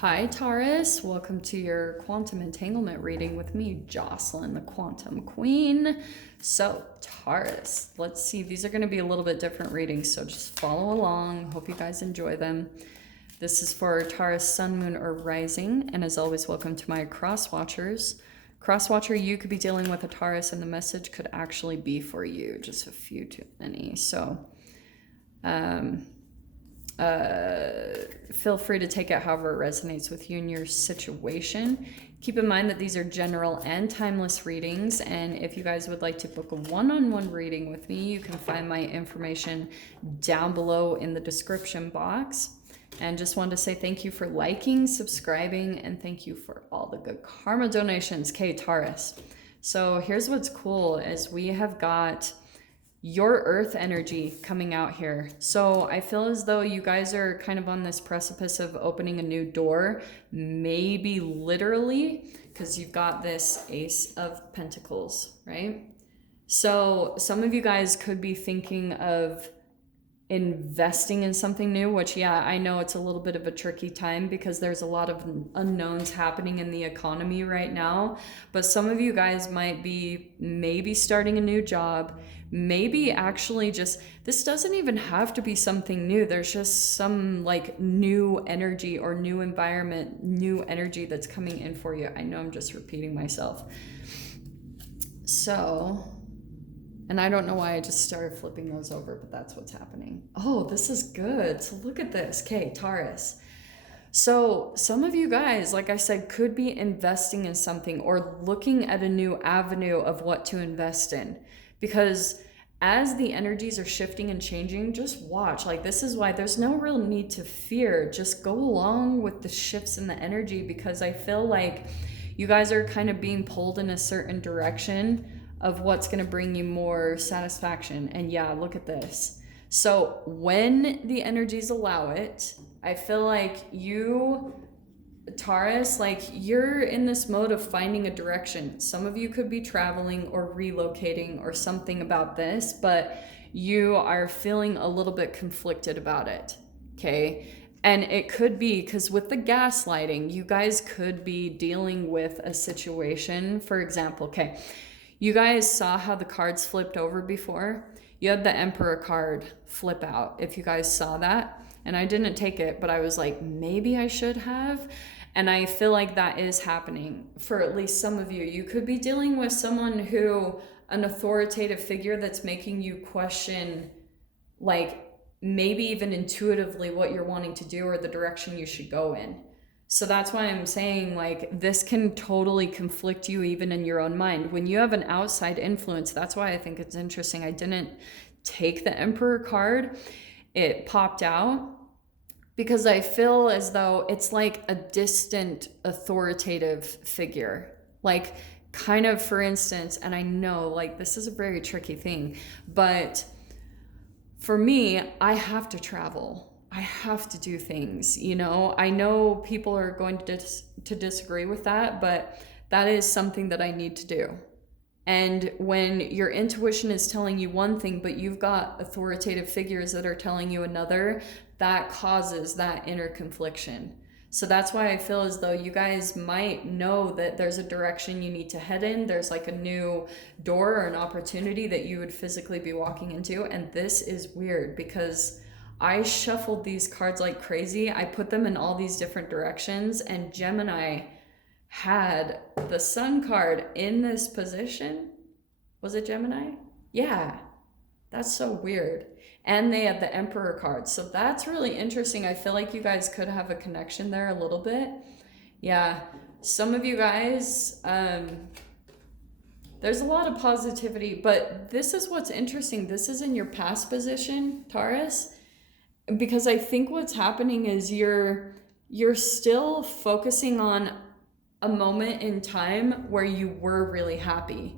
Hi, Taurus. Welcome to your quantum entanglement reading with me, Jocelyn, the Quantum Queen. So, Taurus, let's see. These are going to be a little bit different readings, so just follow along. Hope you guys enjoy them. This is for Taurus, Sun, Moon, or Rising. And as always, welcome to my cross watchers. Cross watcher, you could be dealing with a Taurus, and the message could actually be for you. Just a few too many. So, feel free to take it however it resonates with you and your situation. Keep in mind that these are general and timeless readings, and if you guys would like to book a one-on-one reading with me, you can find my information down below in the description box. And just wanted to say thank you for liking, subscribing, and thank you for all the good karma donations, K Taurus. So here's what's cool is we have got your earth energy coming out here. So I feel as though you guys are kind of on this precipice of opening a new door, maybe literally, because you've got this Ace of Pentacles, right? So some of you guys could be thinking of investing in something new, which, yeah, I know it's a little bit of a tricky time because there's a lot of unknowns happening in the economy right now. But some of you guys might be maybe starting a new job, maybe actually just, this doesn't even have to be something new. There's just some like new energy or new environment, new energy that's coming in for you. I know I'm just repeating myself. So, and I don't know why I just started flipping those over, but that's what's happening. Oh, this is good. So look at this. Okay, Taurus. So some of you guys, like I said, could be investing in something or looking at a new avenue of what to invest in. Because as the energies are shifting and changing, just watch. Like, this is why there's no real need to fear. Just go along with the shifts in the energy, because I feel like you guys are kind of being pulled in a certain direction of what's going to bring you more satisfaction. And yeah, look at this. So when the energies allow it, I feel like you, Taurus, like you're in this mode of finding a direction. Some of you could be traveling or relocating or something about this, but you are feeling a little bit conflicted about it. Okay. And it could be because with the gaslighting, you guys could be dealing with a situation. For example, okay, you guys saw how the cards flipped over before? You had the Emperor card flip out, if you guys saw that. And I didn't take it, but I was like, maybe I should have. And I feel like that is happening for at least some of you. You could be dealing with someone who, an authoritative figure that's making you question, like maybe even intuitively what you're wanting to do or the direction you should go in. So that's why I'm saying, like, this can totally conflict you even in your own mind. When you have an outside influence, that's why I think it's interesting. I didn't take the Emperor card. It popped out because I feel as though it's like a distant authoritative figure. Like, kind of, for instance, and I know, like, this is a very tricky thing, but for me, I have to travel. I have to do things, you know. I know people are going to disagree with that, but that is something that I need to do. And when your intuition is telling you one thing, but you've got authoritative figures that are telling you another, that causes that inner confliction. So that's why I feel as though you guys might know that there's a direction you need to head in. There's like a new door or an opportunity that you would physically be walking into. And this is weird because I shuffled these cards like crazy. I put them in all these different directions, and Gemini had the Sun card in this position. Was it Gemini? Yeah, that's so weird. And they had the Emperor card. So that's really interesting. I feel like you guys could have a connection there a little bit. Yeah, some of you guys, there's a lot of positivity, but this is what's interesting. This is in your past position, Taurus. Because I think what's happening is you're still focusing on a moment in time where you were really happy.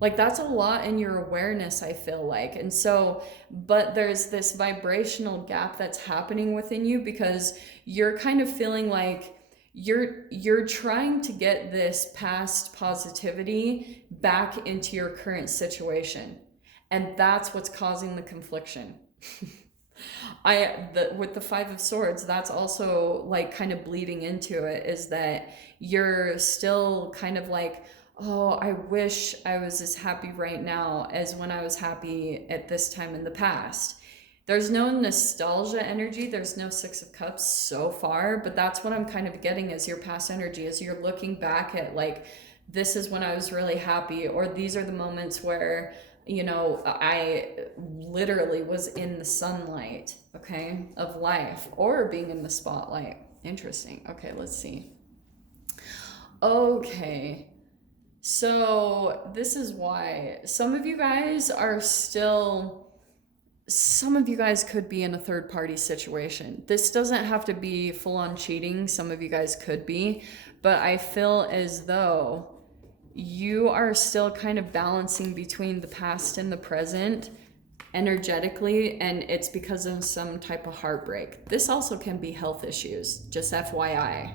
Like, that's a lot in your awareness, I feel like. And so, but there's this vibrational gap that's happening within you because you're kind of feeling like you're trying to get this past positivity back into your current situation. And that's what's causing the confliction. With the Five of Swords, that's also like kind of bleeding into it, is that you're still kind of like, oh, I wish I was as happy right now as when I was happy at this time in the past. There's no nostalgia energy, there's no Six of Cups so far, but that's what I'm kind of getting as your past energy, is you're looking back at like, this is when I was really happy, or these are the moments where, I literally was in the sunlight, okay, of life, or being in the spotlight. Interesting. Okay, let's see. Okay. So, this is why some of you guys could be in a third party situation. This doesn't have to be full on cheating. Some of you guys could be, but I feel as though you are still kind of balancing between the past and the present energetically, and it's because of some type of heartbreak. This also can be health issues, just FYI,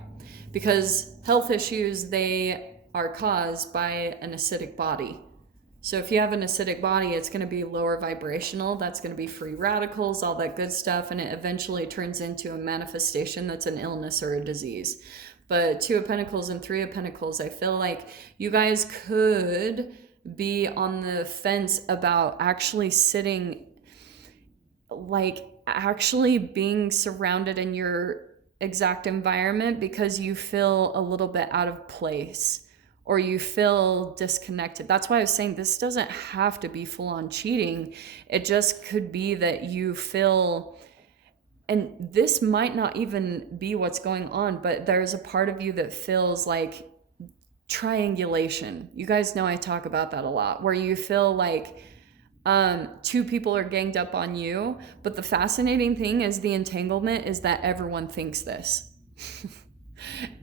because health issues, they are caused by an acidic body. So if you have an acidic body, it's going to be lower vibrational. That's going to be free radicals, all that good stuff, and it eventually turns into a manifestation that's an illness or a disease. But Two of Pentacles and Three of Pentacles, I feel like you guys could be on the fence about actually sitting, like actually being surrounded in your exact environment because you feel a little bit out of place or you feel disconnected. That's why I was saying this doesn't have to be full on cheating. It just could be that you feel, and this might not even be what's going on, but there's a part of you that feels like triangulation. You guys know I talk about that a lot, where you feel like two people are ganged up on you. But the fascinating thing is the entanglement is that everyone thinks this.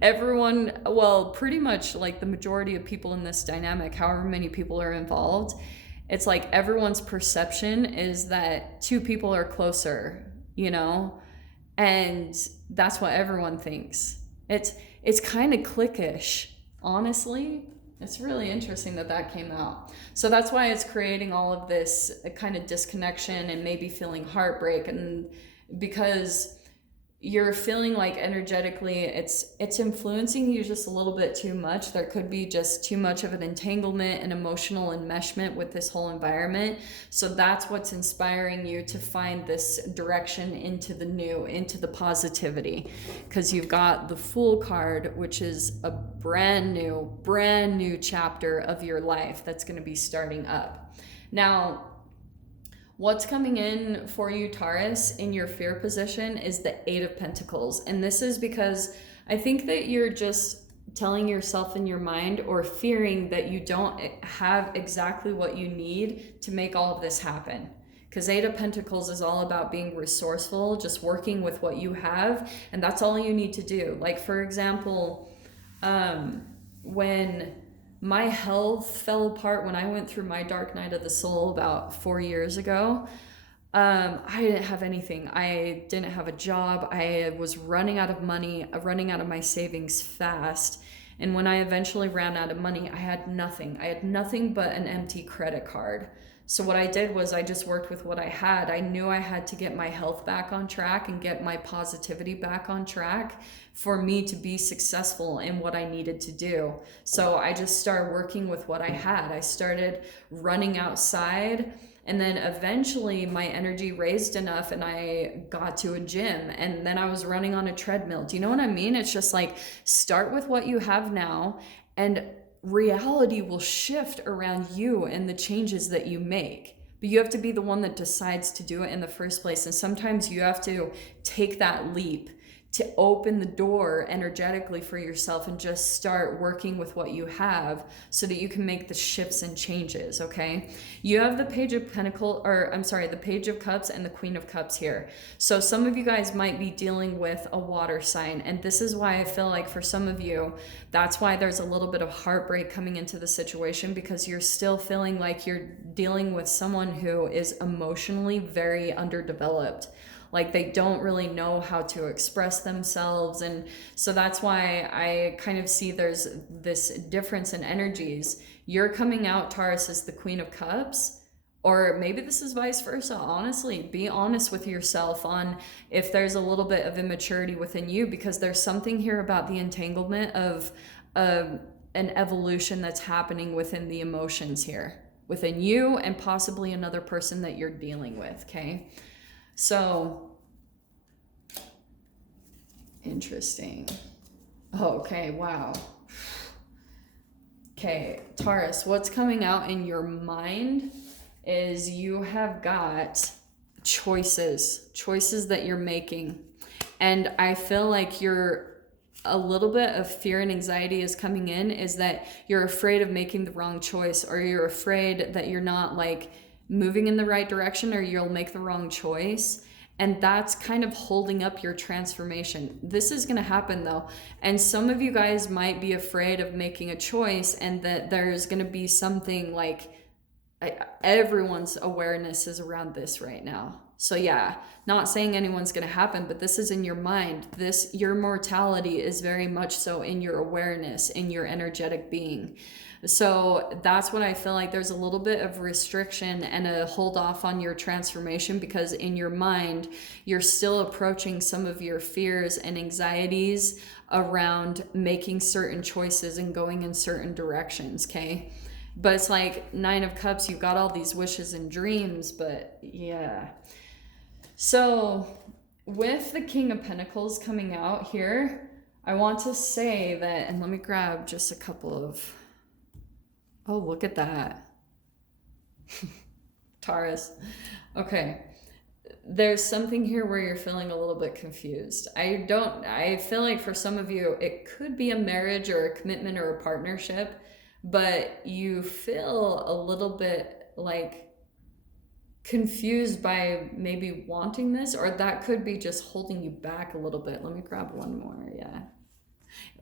Everyone, well, pretty much like the majority of people in this dynamic, however many people are involved, it's like everyone's perception is that two people are closer, and that's what everyone thinks. It's kind of cliquish, honestly. It's really interesting that came out. So that's why it's creating all of this kind of disconnection and maybe feeling heartbreak, and because you're feeling like energetically it's influencing you just a little bit too much. There could be just too much of an entanglement and emotional enmeshment with this whole environment. So that's what's inspiring you to find this direction into the new, into the positivity, because you've got the Fool card, which is a brand new chapter of your life that's going to be starting up. Now, what's coming in for you, Taurus, in your fear position is the Eight of Pentacles. And this is because I think that you're just telling yourself in your mind or fearing that you don't have exactly what you need to make all of this happen. Because Eight of Pentacles is all about being resourceful, just working with what you have. And that's all you need to do. Like, for example, when my health fell apart when I went through my dark night of the soul about 4 years ago, I didn't have anything. I didn't have a job. I was running out of money, running out of my savings fast. And when I eventually ran out of money, I had nothing. I had nothing but an empty credit card. So what I did was I just worked with what I had. I knew I had to get my health back on track and get my positivity back on track for me to be successful in what I needed to do. So I just started working with what I had. I started running outside, and then eventually my energy raised enough and I got to a gym, and then I was running on a treadmill. Do you know what I mean? It's just like, start with what you have now, and reality will shift around you and the changes that you make. But you have to be the one that decides to do it in the first place. And sometimes you have to take that leap to open the door energetically for yourself and just start working with what you have so that you can make the shifts and changes, okay? You have the Page of the Page of Cups and the Queen of Cups here. So some of you guys might be dealing with a water sign, and this is why I feel like for some of you, that's why there's a little bit of heartbreak coming into the situation, because you're still feeling like you're dealing with someone who is emotionally very underdeveloped. Like, they don't really know how to express themselves. And so that's why I kind of see there's this difference in energies. You're coming out, Taurus, as the Queen of Cups, Or maybe this is vice versa. Honestly, be honest with yourself on if there's a little bit of immaturity within you, because there's something here about the entanglement of an evolution that's happening within the emotions here, within you and possibly another person that you're dealing with, okay? So, interesting. Oh, okay, wow. Okay, Taurus, what's coming out in your mind is you have got choices that you're making. And I feel like a little bit of fear and anxiety is coming in, is that you're afraid of making the wrong choice, or you're afraid that you're not like moving in the right direction, or you'll make the wrong choice. And that's kind of holding up your transformation. This is going to happen though. And some of you guys might be afraid of making a choice, and that there's going to be something like everyone's awareness is around this right now. So yeah, not saying anyone's going to happen, but this is in your mind. Your mortality is very much so in your awareness, in your energetic being. So that's what I feel like. There's a little bit of restriction and a hold off on your transformation, because in your mind, you're still approaching some of your fears and anxieties around making certain choices and going in certain directions, okay? But it's like 9 of Cups, you've got all these wishes and dreams, but yeah. So with the King of Pentacles coming out here, I want to say that, and let me grab just a couple of, oh, look at that. Taurus. Okay. There's something here where you're feeling a little bit confused. I feel like for some of you, it could be a marriage or a commitment or a partnership, but you feel a little bit like confused by maybe wanting this, or that could be just holding you back a little bit. Let me grab one more. Yeah.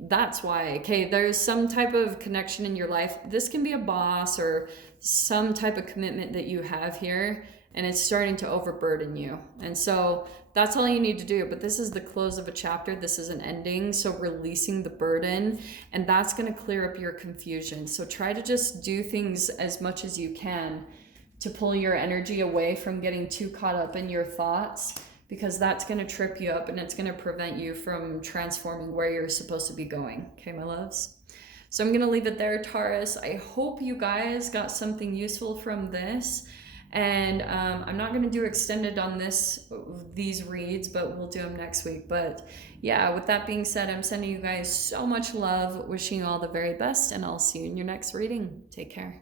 That's why. Okay, there's some type of connection in your life. This can be a boss or some type of commitment that you have here, and it's starting to overburden you. And so that's all you need to do. But this is the close of a chapter. This is an ending. So releasing the burden, and that's going to clear up your confusion. So try to just do things as much as you can to pull your energy away from getting too caught up in your thoughts, because that's going to trip you up and it's going to prevent you from transforming where you're supposed to be going. Okay, my loves? So I'm going to leave it there, Taurus. I hope you guys got something useful from this. And I'm not going to do extended on these reads, but we'll do them next week. But yeah, with that being said, I'm sending you guys so much love, wishing you all the very best, and I'll see you in your next reading. Take care.